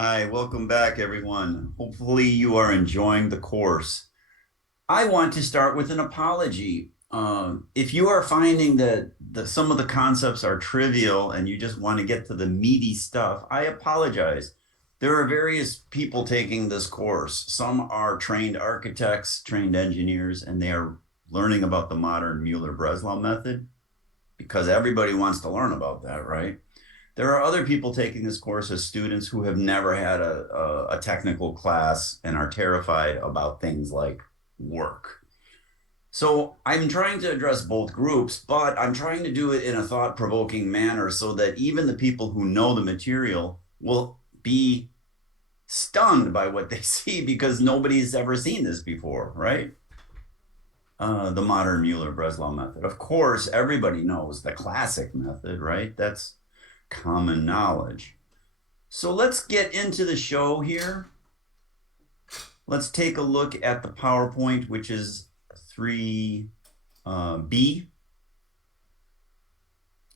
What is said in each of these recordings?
Hi, welcome back, everyone. Hopefully, you are enjoying the course. I want to start with an apology. If you are finding that some of the concepts are trivial and you just want to get to the meaty stuff, I apologize. There are various people taking this course. Some are trained architects, trained engineers, and they are learning about the modern Mueller-Breslau method because everybody wants to learn about that, right? There are other people taking this course as students who have never had a technical class and are terrified about things like work. So I'm trying to address both groups, but I'm trying to do it in a thought provoking manner so that even the people who know the material will be stunned by what they see because nobody's ever seen this before, right? The modern Mueller-Breslau method. Of course, everybody knows the classic method, right? That's common knowledge. So let's get into the show here. Let's take a look at the PowerPoint, which is 3B.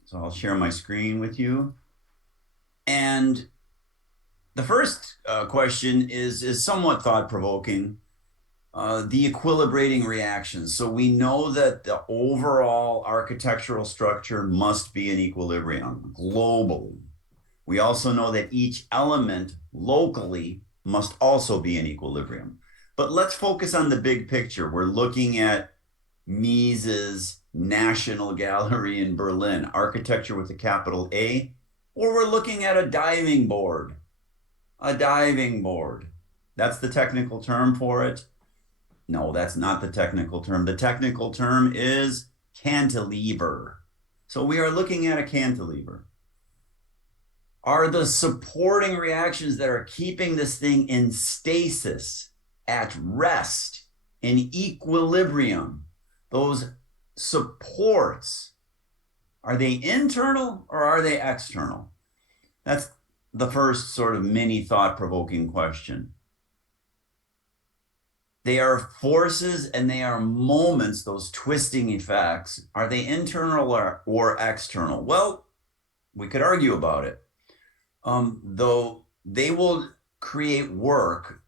So I'll share my screen with you. And the first question is somewhat thought-provoking. The equilibrating reactions. So we know that the overall architectural structure must be in equilibrium globally. We also know that each element locally must also be in equilibrium. But let's focus on the big picture. We're looking at Mies's National Gallery in Berlin, architecture with a capital A, or we're looking at a diving board. A diving board. That's the technical term for it. No, that's not the technical term. The technical term is cantilever. So we are looking at a cantilever. Are the supporting reactions that are keeping this thing in stasis, at rest, in equilibrium, those supports, are they internal or are they external? That's the first sort of mini thought-provoking question. They are forces and they are moments, those twisting effects. Are they internal or external? Well, we could argue about it. Though they will create work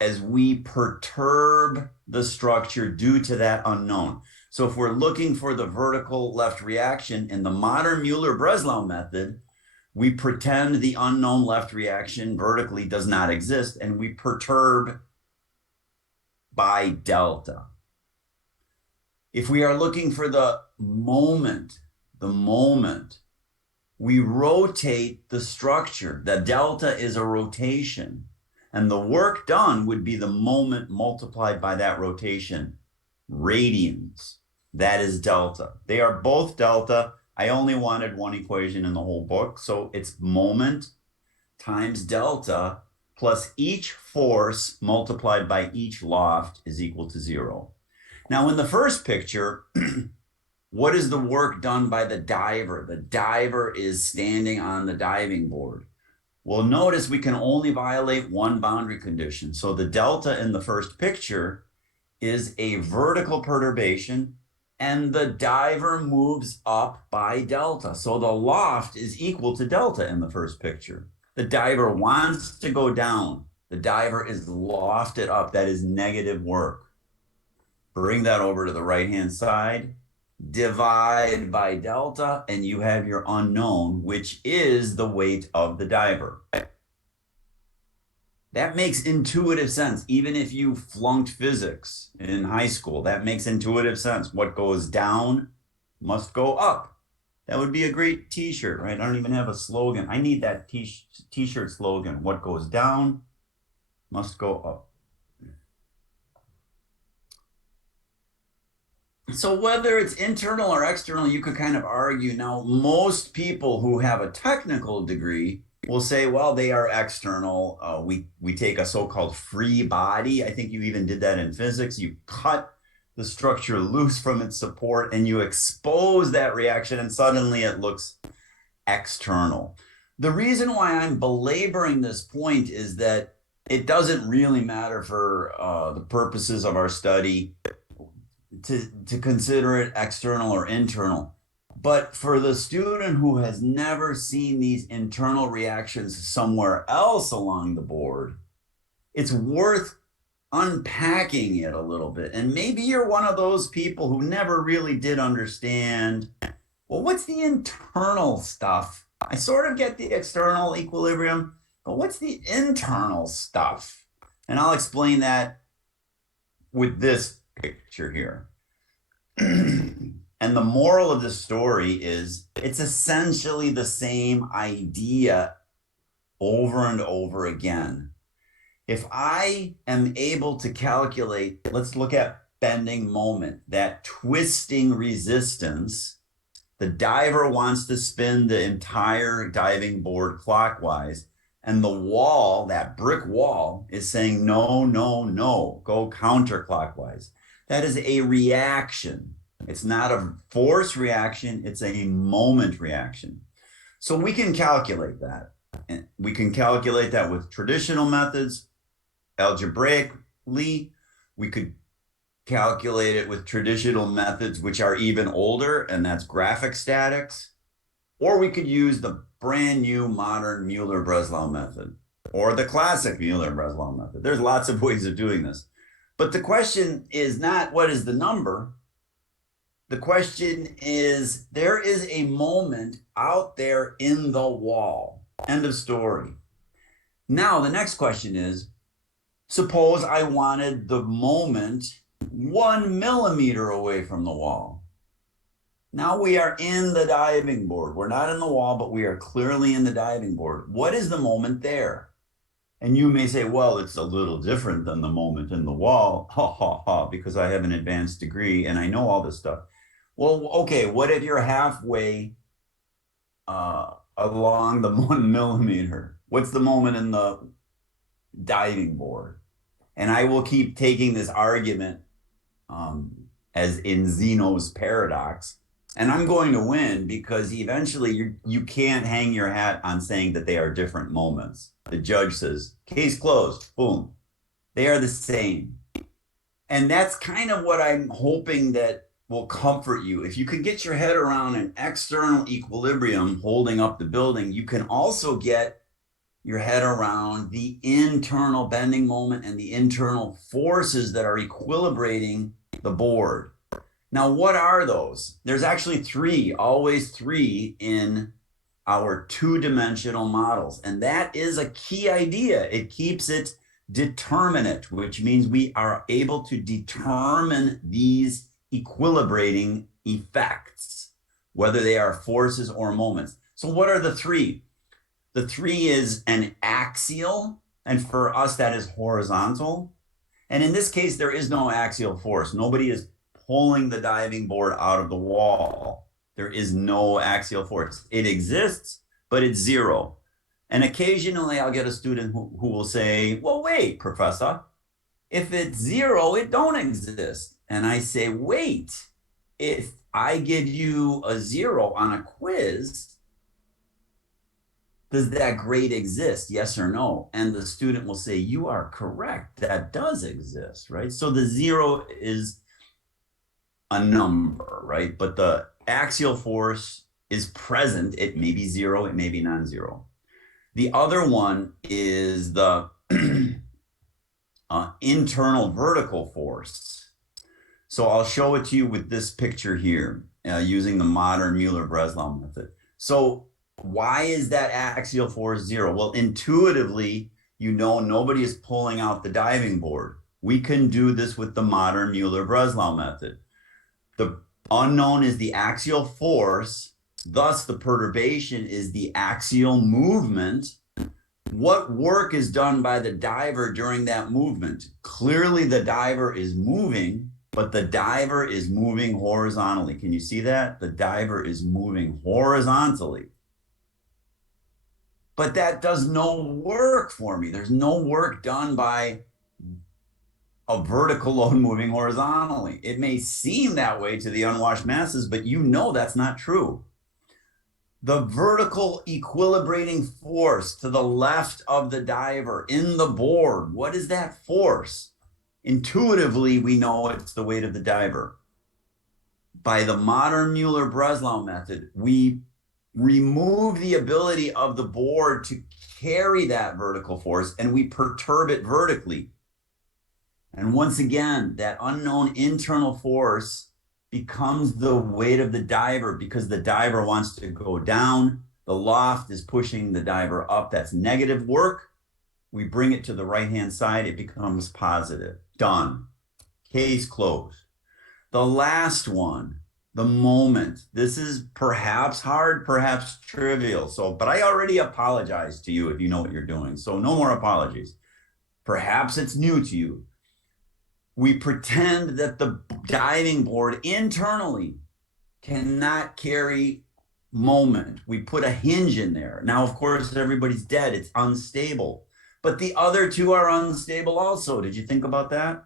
as we perturb the structure due to that unknown. So if we're looking for the vertical left reaction in the modern Mueller-Breslau method, we pretend the unknown left reaction vertically does not exist, and we perturb by delta. If we are looking for the moment, we rotate the structure. The delta is a rotation. And the work done would be the moment multiplied by that rotation, radians. That is delta. They are both delta. I only wanted one equation in the whole book. So it's moment times delta plus each force multiplied by each loft is equal to 0. Now, in the first picture, what is the work done by the diver? The diver is standing on the diving board. Well, notice we can only violate one boundary condition. So the delta in the first picture is a vertical perturbation, and the diver moves up by delta. So the loft is equal to delta in the first picture. The diver wants to go down. The diver is lofted up. That is negative work. Bring that over to the right-hand side. Divide by delta, and you have your unknown, which is the weight of the diver. That makes intuitive sense. Even if you flunked physics in high school, that makes intuitive sense. What goes down must go up. That would be a great t-shirt, right? I don't even have a slogan. I need that t-shirt slogan. What goes down must go up. So whether it's internal or external, you could kind of argue. Now, most people who have a technical degree will say, well, they are external. We take a so-called free body. I think you even did that in physics. You cut the structure loose from its support and you expose that reaction, and suddenly it looks external. The reason why I'm belaboring this point is that it doesn't really matter for the purposes of our study to consider it external or internal. But for the student who has never seen these internal reactions somewhere else along the board, it's worth unpacking it a little bit. And maybe you're one of those people who never really did understand, well, what's the internal stuff? I sort of get the external equilibrium, but what's the internal stuff? And I'll explain that with this picture here. And the moral of the story is it's essentially the same idea over and over again. If I am able to calculate, let's look at bending moment, that twisting resistance, the diver wants to spin the entire diving board clockwise, and the wall, that brick wall, is saying, no, no, no, go counterclockwise. That is a reaction. It's not a force reaction, it's a moment reaction. So we can calculate that. And we can calculate that with traditional methods, algebraically. We could calculate it with traditional methods, which are even older, and that's graphic statics. Or we could use the brand new modern Mueller-Breslau method, or the classic Mueller-Breslau method. There's lots of ways of doing this. But the question is not what is the number. The question is, there is a moment out there in the wall. End of story. Now, the next question is, suppose I wanted the moment 1 millimeter away from the wall. Now we are in the diving board. We're not in the wall, but we are clearly in the diving board. What is the moment there? And you may say, well, it's a little different than the moment in the wall, ha, ha, ha, because I have an advanced degree and I know all this stuff. Well, okay, what if you're halfway along the 1 millimeter? What's the moment in the diving board? And I will keep taking this argument as in Zeno's paradox. And I'm going to win because eventually you can't hang your hat on saying that they are different moments. The judge says, case closed, boom. They are the same. And that's kind of what I'm hoping that will comfort you. If you can get your head around an external equilibrium holding up the building, you can also get your head around the internal bending moment and the internal forces that are equilibrating the board. Now, what are those? There's actually three, always three in our two-dimensional models. And that is a key idea. It keeps it determinate, which means we are able to determine these equilibrating effects, whether they are forces or moments. So what are the three? The three is an axial, and for us that is horizontal. And in this case, there is no axial force. Nobody is pulling the diving board out of the wall. There is no axial force. It exists, but it's zero. And occasionally I'll get a student who will say, well, wait, professor, if it's zero, it don't exist. And I say, wait, if I give you a zero on a quiz, does that grade exist? Yes or no? And the student will say, you are correct. That does exist, right? So the zero is a number, right? But the axial force is present. It may be zero, it may be non-zero. The other one is the internal vertical force. So I'll show it to you with this picture here using the modern Mueller-Breslau method. So why is that axial force zero? Well, intuitively, you know nobody is pulling out the diving board. We can do this with the modern Mueller-Breslau method. The unknown is the axial force, thus the perturbation is the axial movement. What work is done by the diver during that movement? Clearly the diver is moving, but the diver is moving horizontally. Can you see that? The diver is moving horizontally. But that does no work for me. There's no work done by a vertical load moving horizontally. It may seem that way to the unwashed masses, but you know that's not true. The vertical equilibrating force to the left of the diver in the board, what is that force? Intuitively, we know it's the weight of the diver. by the modern Mueller-Breslau method, we remove the ability of the board to carry that vertical force and we perturb it vertically. And once again, that unknown internal force becomes the weight of the diver because the diver wants to go down. The loft is pushing the diver up. That's negative work. We bring it to the right-hand side. It becomes positive. Done. Case closed. The last one, the moment. This is perhaps hard, perhaps trivial. But I already apologized to you if you know what you're doing. So no more apologies. Perhaps it's new to you. We pretend that the diving board internally cannot carry moment. We put a hinge in there. Now, of course, everybody's dead. It's unstable. But the other two are unstable also. Did you think about that?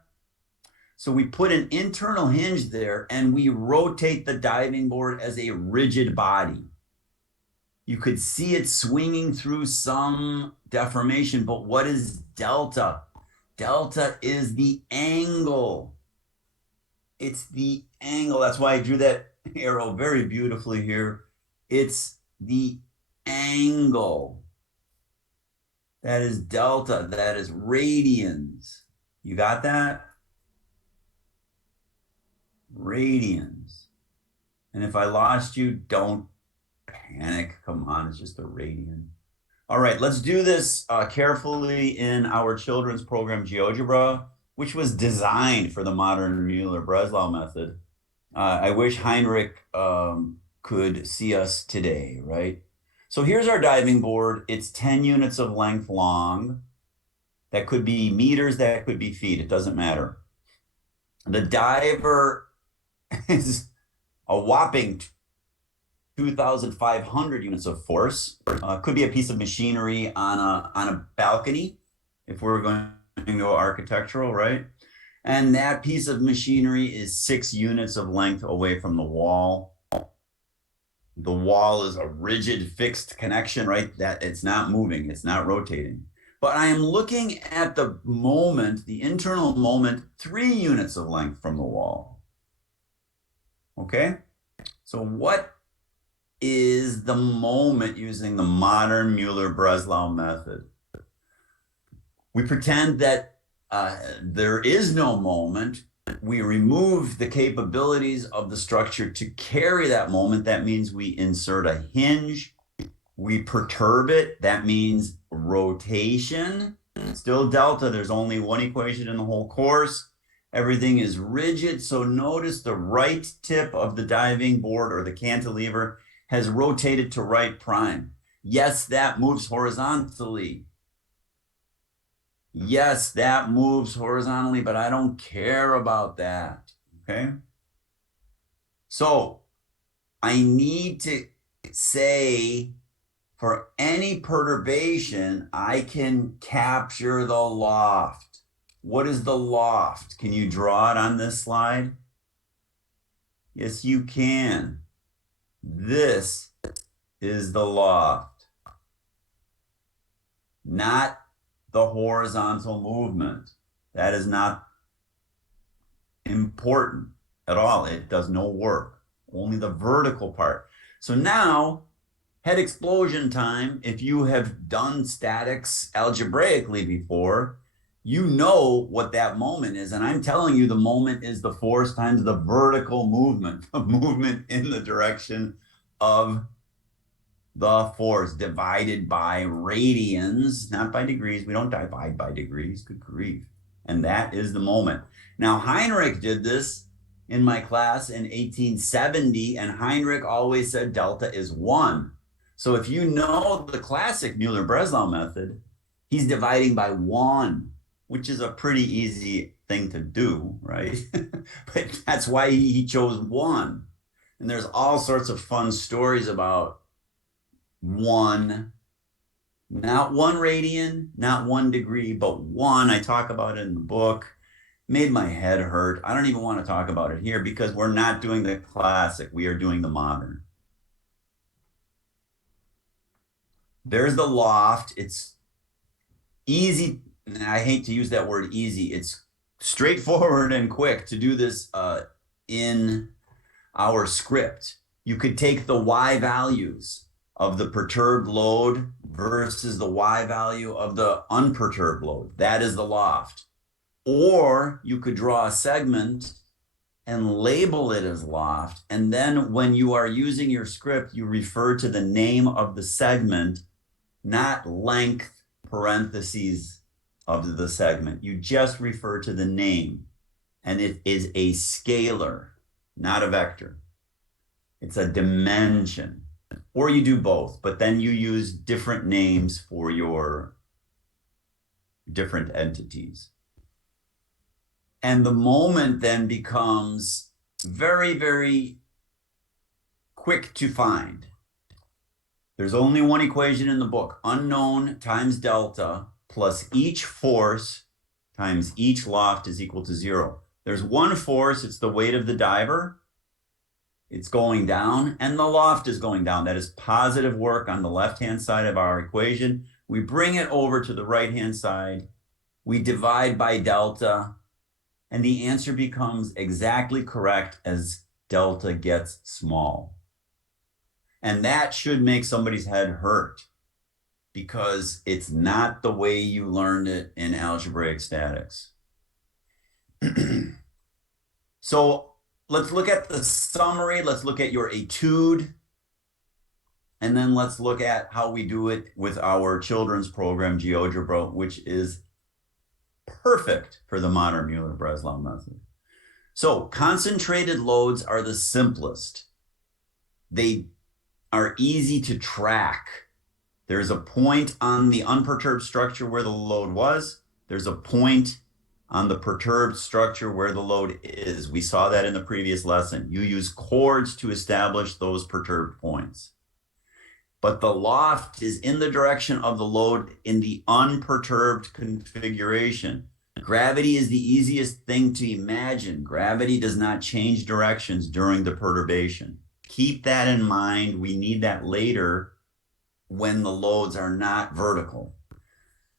So we put an internal hinge there and we rotate the diving board as a rigid body. You could see it swinging through some deformation, but what is delta? Delta is the angle. It's the angle. That's why I drew that arrow very beautifully here. It's the angle. That is delta. That is radians. You got that? Radians. And if I lost you, don't panic. Come on, it's just a radian. All right, let's do this carefully in our children's program, GeoGebra, which was designed for the modern Mueller-Breslau method. I wish Heinrich could see us today, right? So here's our diving board. It's 10 units of length long. That could be meters, that could be feet. It doesn't matter. The diver is a whopping 2,500 units of force. Could be a piece of machinery on a balcony, if we're going to go architectural, right? And that piece of machinery is 6 units of length away from the wall. The wall is a rigid, fixed connection, right? That it's not moving, it's not rotating. But I am looking at the moment, the internal moment, 3 units of length from the wall. Okay? So what is the moment using the modern Mueller-Breslau method? We pretend that there is no moment. We remove the capabilities of the structure to carry that moment. That means we insert a hinge. We perturb it. That means rotation. Still delta. There's only one equation in the whole course. Everything is rigid. So notice the right tip of the diving board or the cantilever has rotated to right prime. Yes, that moves horizontally. Yes, that moves horizontally, but I don't care about that, okay? So I need to say for any perturbation, I can capture the loft. What is the loft? Can you draw it on this slide? Yes, you can. This is the loft, not the horizontal movement. That is not important at all. It does no work, only the vertical part. So now, head explosion time, if you have done statics algebraically before, you know what that moment is. And I'm telling you, the moment is the force times the vertical movement, the movement in the direction of the force divided by radians, not by degrees. We don't divide by degrees, good grief. And that is the moment. Now, Heinrich did this in my class in 1870, and Heinrich always said delta is 1. So if you know the classic Mueller-Breslau method, he's dividing by 1, which is a pretty easy thing to do, right? But that's why he chose 1. And there's all sorts of fun stories about 1, not 1 radian, not 1 degree, but 1. I talk about it in the book. Made my head hurt. I don't even want to talk about it here because we're not doing the classic. We are doing the modern. There's the loft. It's easy. And I hate to use that word easy. It's straightforward and quick to do this in our script. You could take the Y values of the perturbed load versus the Y value of the unperturbed load. That is the loft. Or you could draw a segment and label it as loft. And then when you are using your script, you refer to the name of the segment, not length parentheses of the segment. You just refer to the name. And it is a scalar, not a vector. It's a dimension. Or you do both, but then you use different names for your different entities. And the moment then becomes very, very quick to find. There's only one equation in the book: unknown times delta plus each force times each loft is equal to 0. There's one force, it's the weight of the diver. It's going down, and the loft is going down. That is positive work on the left-hand side of our equation. We bring it over to the right-hand side. We divide by delta, and the answer becomes exactly correct as delta gets small. And that should make somebody's head hurt, because it's not the way you learned it in algebraic statics. So let's look at the summary. Let's look at your etude. And then let's look at how we do it with our children's program, GeoGebra, which is perfect for the modern Mueller-Breslau method. So concentrated loads are the simplest. They are easy to track. There's a point on the unperturbed structure where the load was. There's a point on the perturbed structure where the load is. We saw that in the previous lesson. You use chords to establish those perturbed points. But the loft is in the direction of the load in the unperturbed configuration. Gravity is the easiest thing to imagine. Gravity does not change directions during the perturbation. Keep that in mind. We need that later when the loads are not vertical.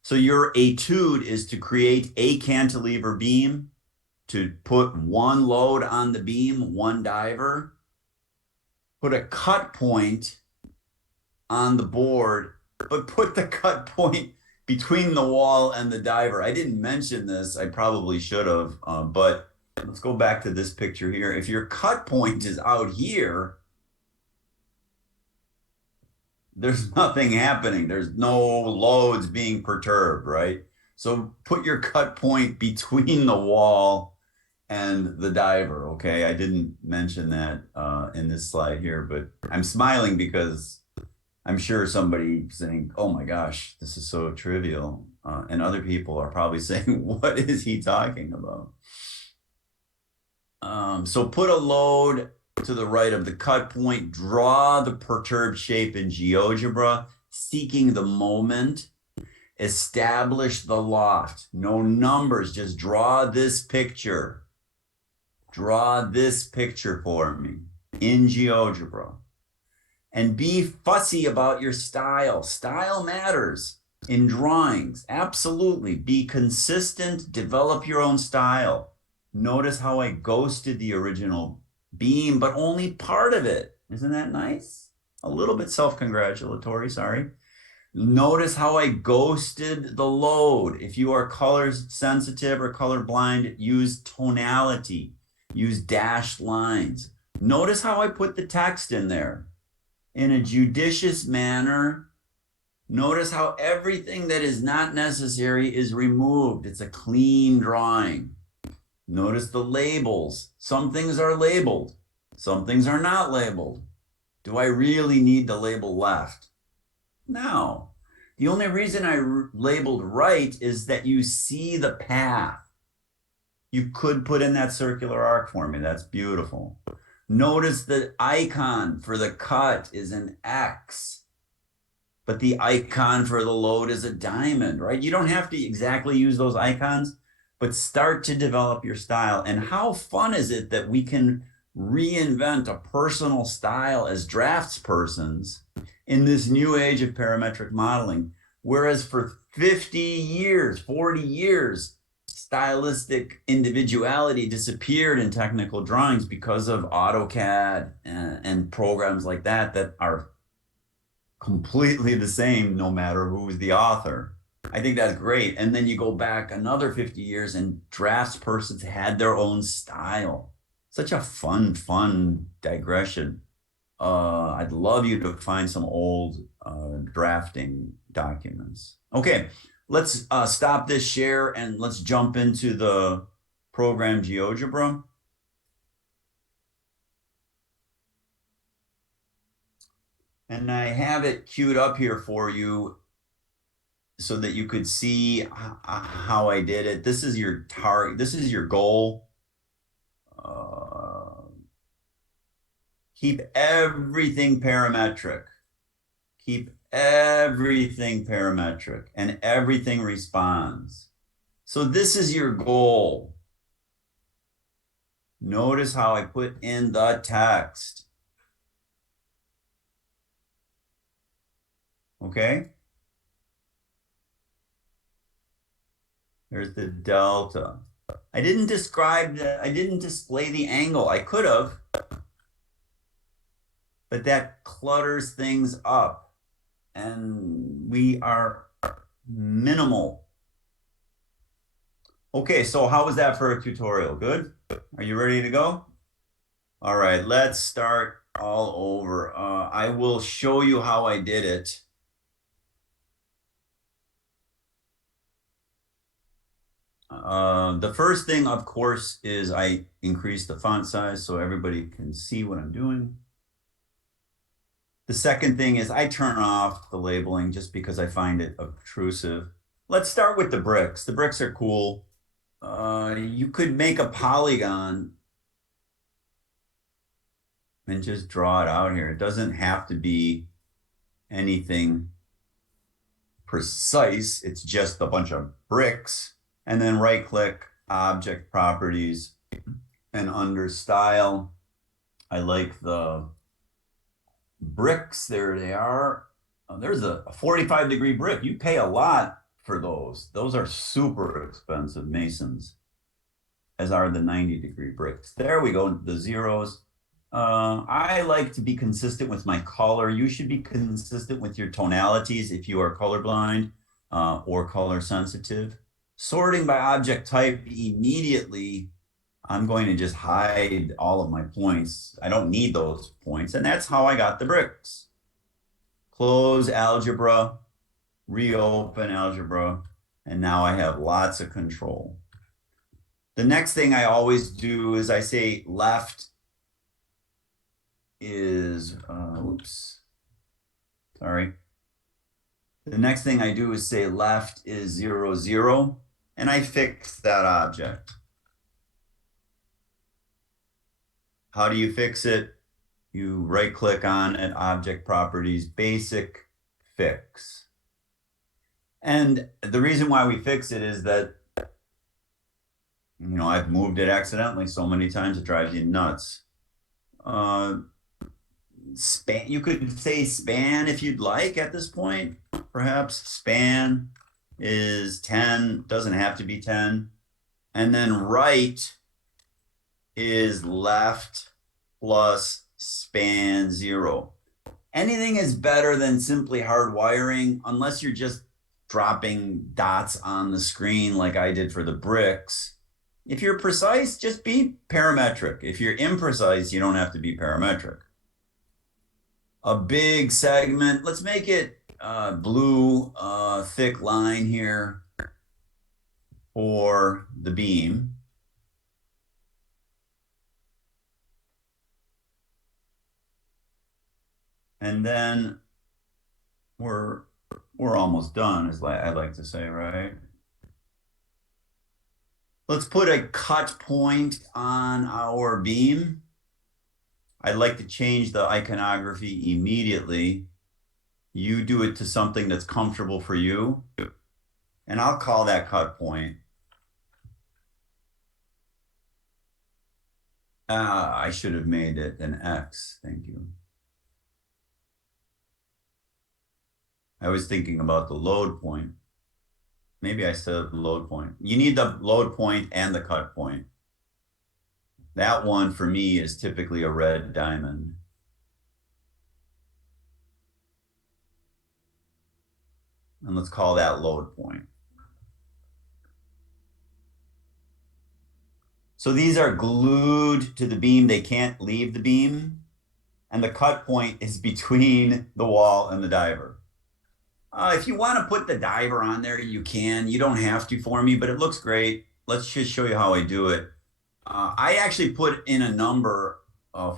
So your etude is to create a cantilever beam, to put one load on the beam, one diver, put a cut point on the board, but put the cut point between the wall and the diver. I didn't mention this, I probably should have, but let's go back to this picture here. If your cut point is out here, there's nothing happening. There's no loads being perturbed, right? So put your cut point between the wall and the diver, okay? I didn't mention that in this slide here, but I'm smiling because I'm sure somebody's saying, oh my gosh, this is so trivial. And other people are probably saying, what is he talking about? So put a load to the right of the cut point, draw the perturbed shape in GeoGebra, seeking the moment, establish the loft. No numbers, just draw this picture. Draw this picture for me in GeoGebra. And be fussy about your style. Style matters in drawings, absolutely. Be consistent, develop your own style. Notice how I ghosted the original beam, but only part of it. Isn't that nice? A little bit self-congratulatory, sorry. Notice how I ghosted the load. If you are color sensitive or color blind, use tonality, use dashed lines. Notice how I put the text in there in a judicious manner. Notice how everything that is not necessary is removed. It's a clean drawing. Notice the labels. Some things are labeled. Some things are not labeled. Do I really need to label left? No. The only reason I labeled right is that you see the path. You could put in that circular arc for me. That's beautiful. Notice the icon for the cut is an X, but the icon for the load is a diamond, right? You don't have to exactly use those icons, but start to develop your style. And how fun is it that we can reinvent a personal style as draftspersons in this new age of parametric modeling, whereas for 50 years, 40 years, stylistic individuality disappeared in technical drawings because of AutoCAD and programs like that that are completely the same no matter who's the author. I think that's great. And then you go back another 50 years and draftspersons had their own style. Such a fun digression. I'd love you to find some old drafting documents. Okay, let's stop this share and let's jump into the program GeoGebra. And I have it queued up here for you so that you could see how I did it. This is your target. This is your goal. Keep everything parametric. Keep everything parametric and everything responds. So this is your goal. Notice how I put in the text. Okay? There's the delta. I didn't display the angle. I could have, but that clutters things up. And we are minimal. Okay, so how was that for a tutorial? Good? Are you ready to go? All right, let's start all over. I will show you how I did it. The first thing, of course, is I increase the font size so everybody can see what I'm doing. The second thing is I turn off the labeling just because I find it obtrusive. Let's start with the bricks. The bricks are cool. You could make a polygon and just draw it out here. It doesn't have to be anything precise. It's just a bunch of bricks. And then right click object properties, and under style, I like the bricks. There they are. There's a 45-degree brick. You pay a lot for those. Those are super expensive masons, as are the 90-degree bricks. There we go, the zeros. I like to be consistent with my color. You should be consistent with your tonalities if you are colorblind or color sensitive. Sorting by object type, immediately I'm going to just hide all of my points. I don't need those points. And that's how I got the bricks. Close algebra, reopen algebra, and now I have lots of control. The next thing I always do is I say left is, oops, sorry. The next thing I do is say left is 0, 0, and I fix that object. How do you fix it? You right click on it, object properties, basic, fix. And the reason why we fix it is that, I've moved it accidentally so many times it drives you nuts. Span, you could say span if you'd like at this point. Perhaps span is 10, doesn't have to be 10. And then right is left plus span 0. Anything is better than simply hard wiring, unless you're just dropping dots on the screen like I did for the bricks. If you're precise, just be parametric. If you're imprecise, you don't have to be parametric. A big segment, let's make it blue, thick line here for the beam. And then we're almost done, as I like to say, right? Let's put a cut point on our beam. I'd like to change the iconography immediately. You do it to something that's comfortable for you. And I'll call that cut point. I should have made it an X. Thank you. I was thinking about the load point. Maybe I said load point. You need the load point and the cut point. That one for me is typically a red diamond. And let's call that load point. So these are glued to the beam. They can't leave the beam. And the cut point is between the wall and the diver. If you want to put the diver on there, you can. You don't have to for me, but it looks great. Let's just show you how I do it. I actually put in a number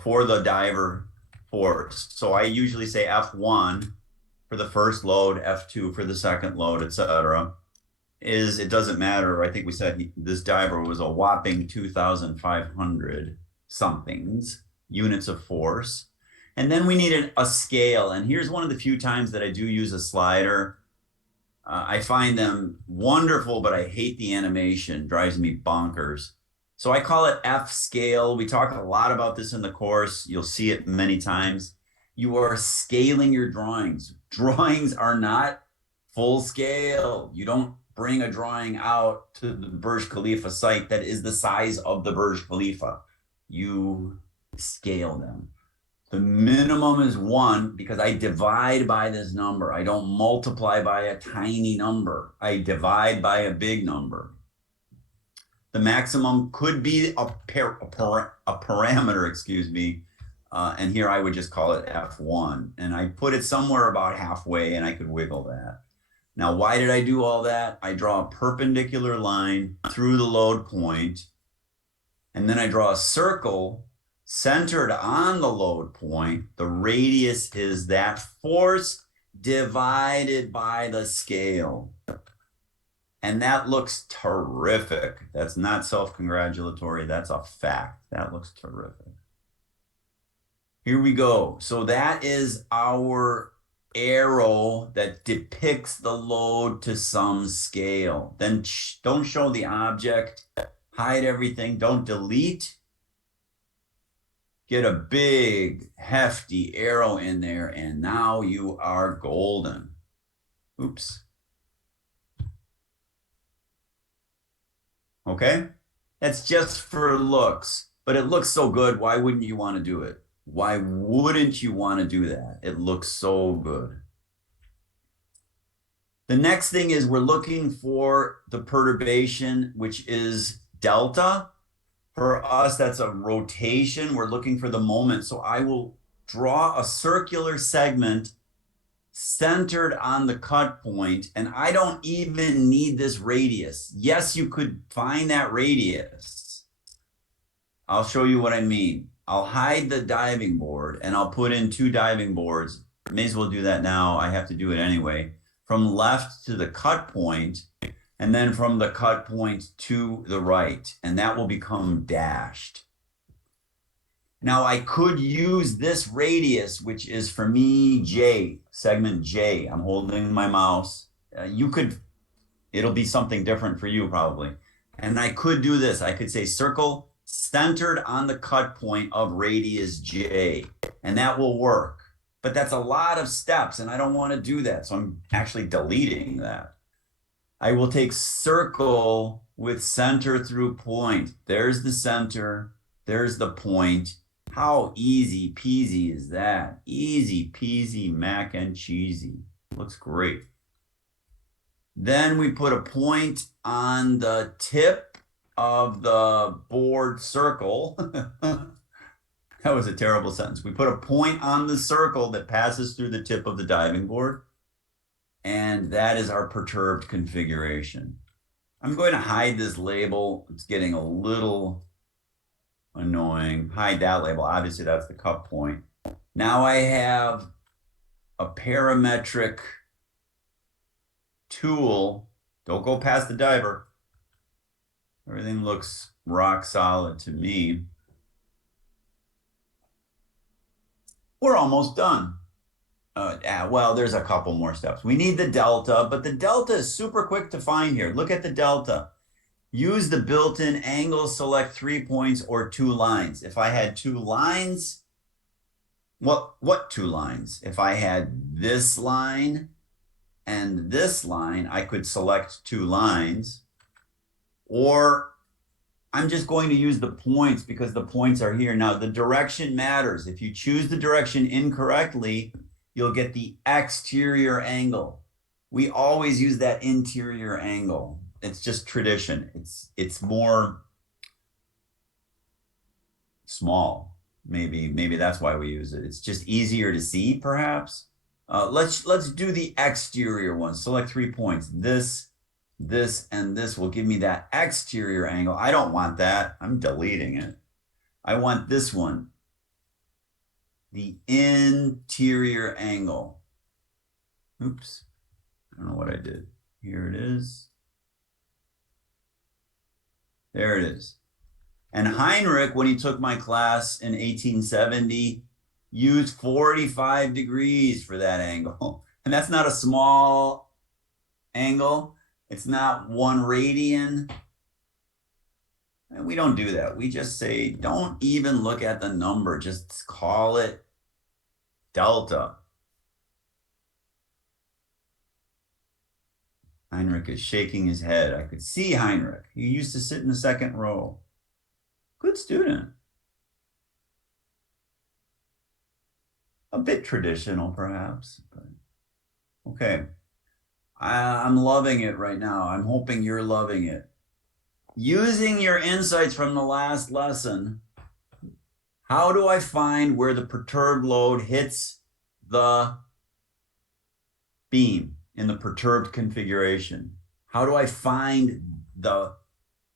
for the diver force. So I usually say F1 for the first load, F2 for the second load, etc. It doesn't matter. I think we said this diver was a whopping 2,500 somethings units of force. And then we needed a scale. And here's one of the few times that I do use a slider. I find them wonderful, but I hate the animation. Drives me bonkers. So I call it F scale. We talk a lot about this in the course. You'll see it many times. You are scaling your drawings. Drawings are not full scale. You don't bring a drawing out to the Burj Khalifa site that is the size of the Burj Khalifa. You scale them. The minimum is 1 because I divide by this number. I don't multiply by a tiny number. I divide by a big number. The maximum could be a parameter, excuse me. And here I would just call it F1. And I put it somewhere about halfway and I could wiggle that. Now, why did I do all that? I draw a perpendicular line through the load point, and then I draw a circle centered on the load point. The radius is that force divided by the scale. And that looks terrific. That's not self-congratulatory. That's a fact. That looks terrific. Here we go. So that is our arrow that depicts the load to some scale. Then don't show the object, hide everything, don't delete. Get a big, hefty arrow in there, and now you are golden. Oops. Okay? That's just for looks, but it looks so good. Why wouldn't you want to do it? Why wouldn't you want to do that? It looks so good. The next thing is we're looking for the perturbation, which is delta. For us, that's a rotation. We're looking for the moment. So I will draw a circular segment centered on the cut point, and I don't even need this radius. Yes, you could find that radius. I'll show you what I mean. I'll hide the diving board and I'll put in 2 diving boards. May as well do that now. I have to do it anyway. From left to the cut point, and then from the cut point to the right, and that will become dashed. Now I could use this radius, which is for me J, segment J. I'm holding my mouse. It'll be something different for you probably. And I could do this. I could say circle centered on the cut point of radius J, and that will work. But that's a lot of steps, and I don't want to do that. So I'm actually deleting that. I will take circle with center through point. There's the center. There's the point. How easy peasy is that? Easy peasy mac and cheesy. Looks great. Then we put a point on the tip of the board circle. That was a terrible sentence. We put a point on the circle that passes through the tip of the diving board. And that is our perturbed configuration. I'm going to hide this label. It's getting a little annoying. Hide that label. Obviously, that's the cut point. Now I have a parametric tool. Don't go past the diver. Everything looks rock solid to me. We're almost done. Well, there's a couple more steps. We need the delta, but the delta is super quick to find here. Look at the delta. Use the built-in angle, select 3 points or 2 lines. If I had 2 lines, what 2 lines? If I had this line and this line, I could select two lines, or I'm just going to use the points because the points are here. Now, the direction matters. If you choose the direction incorrectly, you'll get the exterior angle. We always use that interior angle. It's just tradition. It's more small. Maybe that's why we use it. It's just easier to see, perhaps. Let's do the exterior one. Select 3 points. This, and this will give me that exterior angle. I don't want that. I'm deleting it. I want this one, the interior angle. Oops, I don't know what I did. Here it is. There it is. And Heinrich, when he took my class in 1870, used 45 degrees for that angle. And that's not a small angle. It's not 1 radian. And we don't do that. We just say, don't even look at the number. Just call it delta. Heinrich is shaking his head. I could see Heinrich. He used to sit in the second row. Good student. A bit traditional, perhaps, but okay. I'm loving it right now. I'm hoping you're loving it. Using your insights from the last lesson, how do I find where the perturbed load hits the beam in the perturbed configuration? How do I find the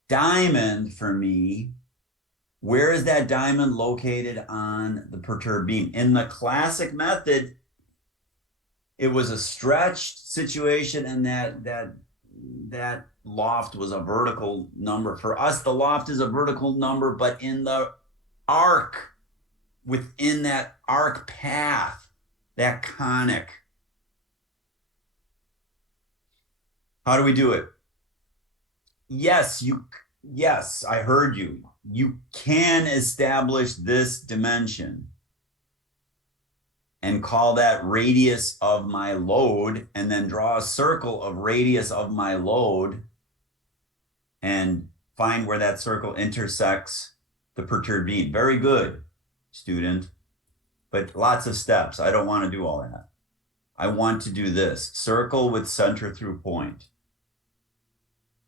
diamond for me? Where is that diamond located on the perturbed beam? In the classic method, it was a stretched situation, and that loft was a vertical number. For us, the loft is a vertical number, but in the arc, within that arc path, that conic. How do we do it? Yes, I heard you. You can establish this dimension and call that radius of my load, and then draw a circle of radius of my load and find where that circle intersects the perturbed beam. Very good, student, but lots of steps. I don't want to do all that. I want to do this. Circle with center through point.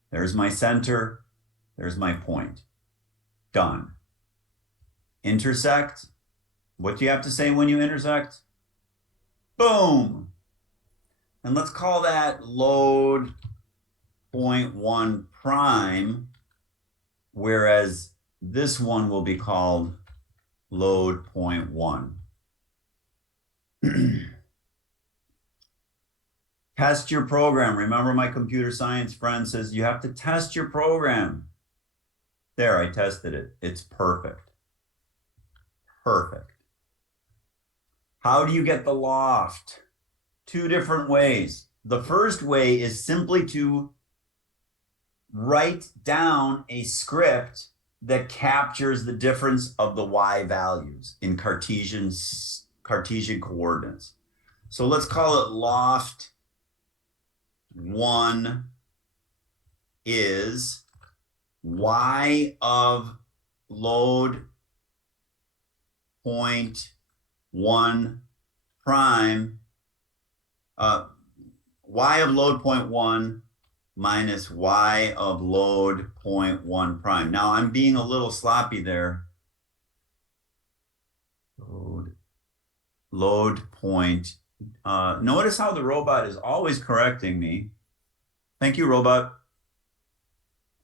There's my center. There's my point. Done. Intersect. What do you have to say when you intersect? Boom. And let's call that load 0.1 prime, whereas this one will be called load 0.1. Test your program. Remember, my computer science friend says you have to test your program. There, I tested it. It's perfect. Perfect. How do you get the loft? 2 different ways. The first way is simply to write down a script that captures the difference of the y values in Cartesian coordinates. So let's call it loft 1 is y of load 0.1 prime, y of load 0.1 minus y of load 0.1 prime. Now I'm being a little sloppy there. Load point. Notice how the robot is always correcting me. Thank you, robot.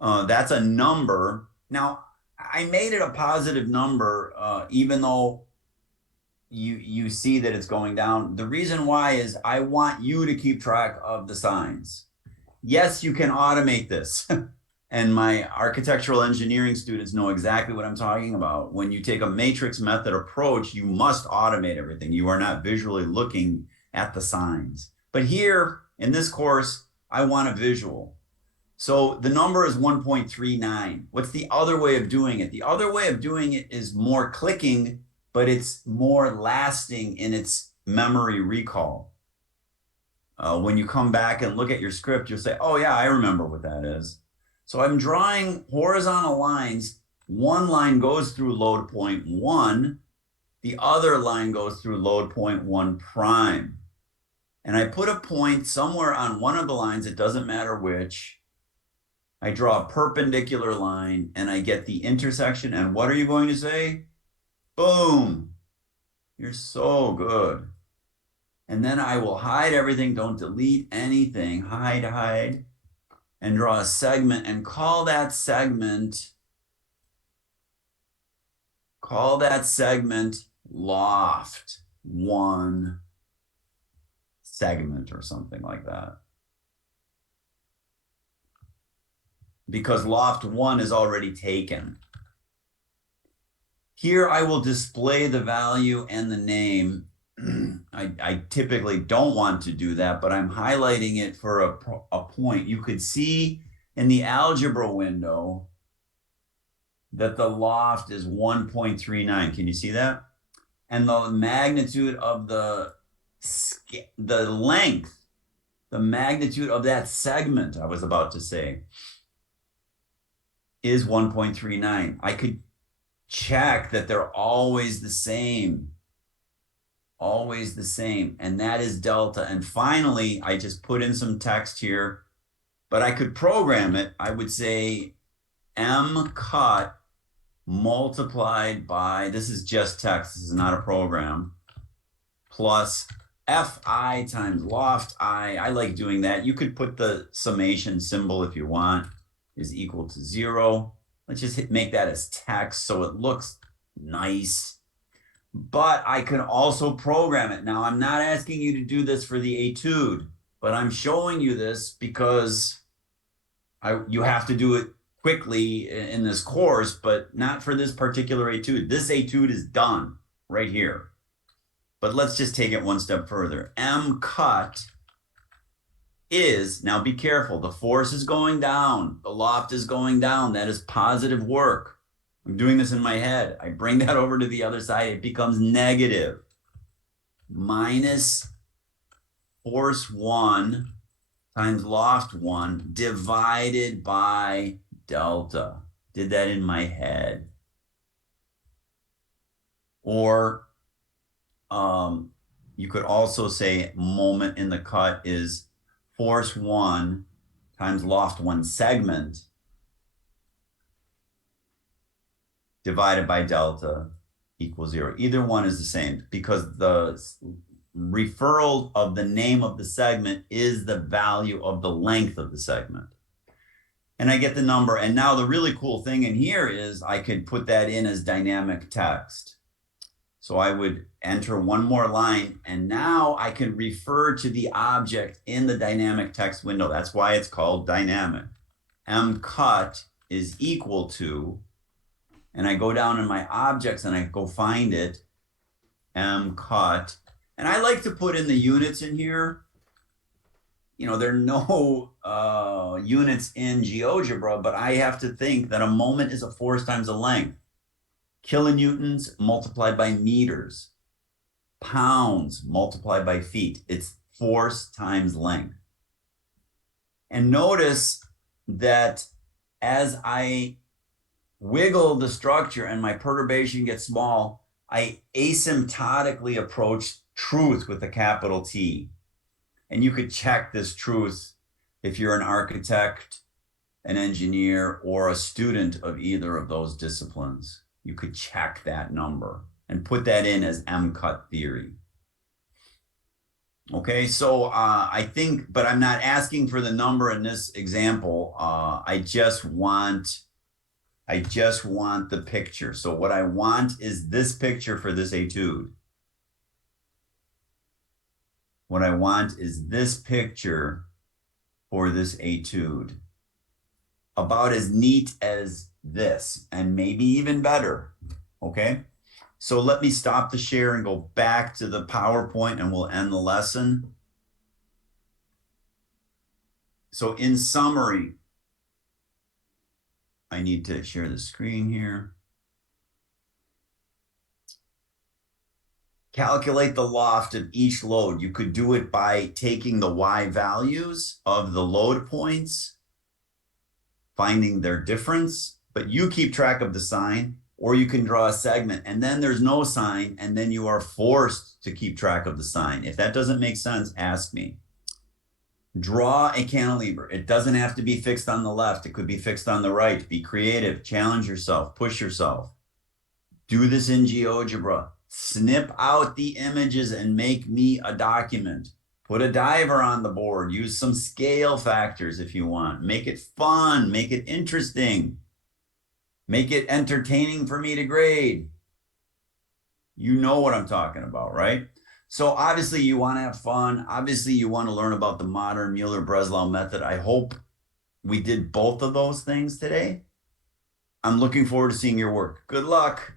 That's a number. Now, I made it a positive number, even though you see that it's going down. The reason why is I want you to keep track of the signs. Yes, you can automate this. And my architectural engineering students know exactly what I'm talking about. When you take a matrix method approach, you must automate everything. You are not visually looking at the signs. But here in this course, I want a visual. So the number is 1.39. What's the other way of doing it? The other way of doing it is more clicking, but it's more lasting in its memory recall. when you come back and look at your script, you'll say, oh yeah, I remember what that is. So I'm drawing horizontal lines. One line goes through load point 1. The other line goes through load point 1 prime. And I put a point somewhere on one of the lines, it doesn't matter which. I draw a perpendicular line and I get the intersection. And what are you going to say? Boom. You're so good. And then I will hide everything. Don't delete anything. Hide, and draw a segment and call that segment loft 1 segment or something like that. Because loft 1 is already taken. Here I will display the value and the name. I typically don't want to do that, but I'm highlighting it for a point. You could see in the algebra window that the loft is 1.39. Can you see that? And the magnitude of the length, the magnitude of that segment, I was about to say, is 1.39. I could check that they're always the same. Always the same. And that is delta. And finally, I just put in some text here, but I could program it. I would say M cut multiplied by, this is just text, this is not a program, plus Fi times loft I. I like doing that. You could put the summation symbol if you want, is equal to 0. Let's just make that as text so it looks nice. But I can also program it. Now, I'm not asking you to do this for the etude, but I'm showing you this because you have to do it quickly in this course, but not for this particular etude. This etude is done right here. But let's just take it one step further. M cut is, now be careful, the force is going down, the loft is going down. That is positive work. I'm doing this in my head. I bring that over to the other side. It becomes negative. Minus force 1 times loft 1 divided by delta. Did that in my head. Or you could also say moment in the cut is force 1 times loft 1 segment divided by delta equals 0. Either one is the same because the referral of the name of the segment is the value of the length of the segment. And I get the number. And now the really cool thing in here is I could put that in as dynamic text. So I would enter one more line, and now I can refer to the object in the dynamic text window. That's why it's called dynamic. M cut is equal to, and I go down in my objects and I go find it, M cut. And I like to put in the units in here. You know, there are no units in GeoGebra, but I have to think that a moment is a force times a length. Kilonewtons multiplied by meters. Pounds multiplied by feet. It's force times length. And notice that as I wiggle the structure and my perturbation gets small, I asymptotically approach truth with a capital T. And you could check this truth if you're an architect, an engineer, or a student of either of those disciplines. You could check that number and put that in as M-cut theory. Okay, so I think, but I'm not asking for the number in this example. I just want the picture. So what I want is this picture for this etude. What I want is this picture for this etude. About as neat as this, and maybe even better, okay? So let me stop the share and go back to the PowerPoint and we'll end the lesson. So in summary, I need to share the screen here. calculate the loft of each load. You could do it by taking the Y values of the load points, finding their difference, but you keep track of the sign, or you can draw a segment and then there's no sign, and then you are forced to keep track of the sign. If that doesn't make sense, ask me. Draw a cantilever. It doesn't have to be fixed on the left. It could be fixed on the right. Be creative, challenge yourself, push yourself. Do this in GeoGebra. Snip out the images and make me a document. Put a diver on the board. Use some scale factors if you want. Make it fun. Make it interesting. Make it entertaining for me to grade. You know what I'm talking about, right? So obviously you want to have fun. Obviously you want to learn about the modern Mueller-Breslau method. I hope we did both of those things today. I'm looking forward to seeing your work. Good luck.